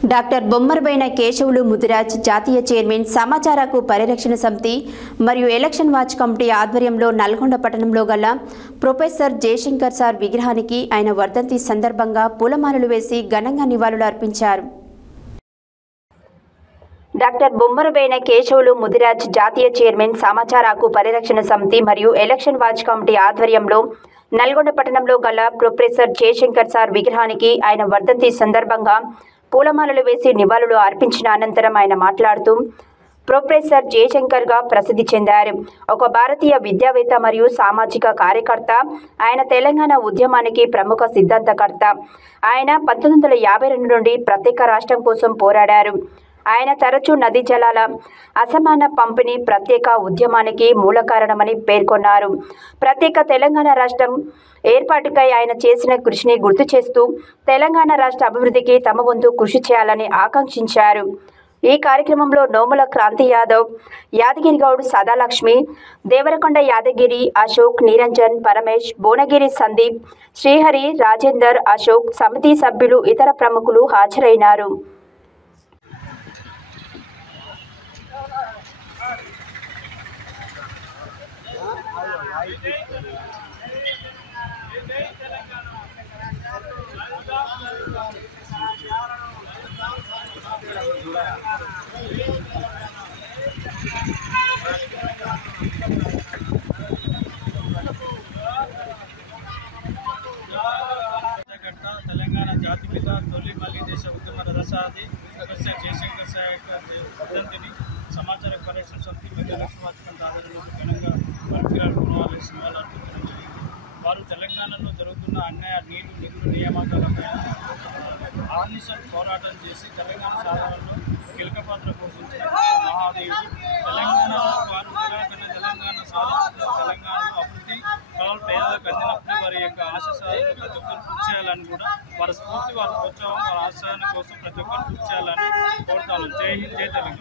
Doctor Bommaraboina Keshavulu Mudiraj జాతీయ chairman సమాచార హక్కు పరిరక్షణ సమితి మరియు ఎలక్షన్ వాచ్ కమిటీ ఆధ్వర్యంలో నల్గొండ పట్టణంలో గల ప్రొఫెసర్ జయశంకర్ సార్ విగ్రహానికి ఆయన వర్ధంతి సందర్భంగా పూలమాలలు వేసి ఘనంగా నివాళులు అర్పించారు. డాక్టర్ బొమ్మరబోయిన కేశవులు ముదిరాజ్ జాతీయ చైర్మన్ సమాచార హక్కు పరిరక్షణ సమితి మరియు ఎలక్షన్ వాచ్ కమిటీ ఆధ్వర్యంలో నల్గొండ పట్టణంలో గల ప్రొఫెసర్ జయశంకర్ సార్ విగ్రహానికి ఆయన వర్ధంతి సందర్భంగా పూలమాలలు వేసి నివాళులు అర్పించిన అనంతరం ఆయన మాట్లాడుతూ ప్రొఫెసర్ జయశంకర్గా ప్రసిద్ధి చెందారు. ఒక భారతీయ విద్యావేత్త మరియు సామాజిక కార్యకర్త. ఆయన తెలంగాణ ఉద్యమానికి ప్రముఖ సిద్ధాంతకర్త. ఆయన 1952 నుండి ప్రత్యేక రాష్ట్రం కోసం పోరాడారు. ఆయన తరచూ నదీ జలాల అసమాన పంపిణీ ప్రత్యేక ఉద్యమానికి మూల కారణమని పేర్కొన్నారు. ప్రత్యేక తెలంగాణ రాష్ట్రం ఏర్పాటుకై ఆయన చేసిన కృషిని గుర్తు చేస్తూ తెలంగాణ రాష్ట్ర అభివృద్ధికి తమ వంతు కృషి చేయాలని ఆకాంక్షించారు. ఈ కార్యక్రమంలో నోముల క్రాంతి యాదవ్, యాదగిరి గౌడ్, సదాలక్ష్మి, దేవరకొండ యాదగిరి, అశోక్, నిరంజన్, పరమేష్, భువనగిరి సందీప్, శ్రీహరి, రాజేందర్, అశోక్, సమితి సభ్యులు, ఇతర ప్రముఖులు హాజరైనారు. తెలంగాణ జాతిపిత తొలి మళ్ళీ దేశ ఉద్యమ రసాది ప్రొఫెసర్ జయశంకర్ సార్ వర్ధంతిని సమాచార పరిరక్షణ సమితి మరియు ఎలక్షన్ వాచ్ కమిటీ ఆధ్వర్యంలో ఘనంగా పరికరాలు కొనవాల్సిన అర్పించడం జరిగింది. వారు తెలంగాణలో జరుగుతున్న అన్యాయ నీళ్లు నిధులు నియామకాలపై ఆర్నిషన్ పోరాటం చేసి తెలంగాణ సాధనలో కీలక పాత్ర పోషించిన మహాదేవుడు. తెలంగాణలో వారు తెలంగాణ సాధించిన తెలంగాణలో అభివృద్ధి కేవలం పేదలకు అందినప్పుడు వారి యొక్క ఆశ సాధన ప్రతి ఒక్కరు కృషి చేయాలని కూడా వారి స్ఫూర్తి, వారి ప్రోత్సాహం, వారి ఆశయాల కోసం ప్రతి ఒక్కరు కృషి చేయాలని కోరుతాను. జై హింద్, జై తెలంగాణ.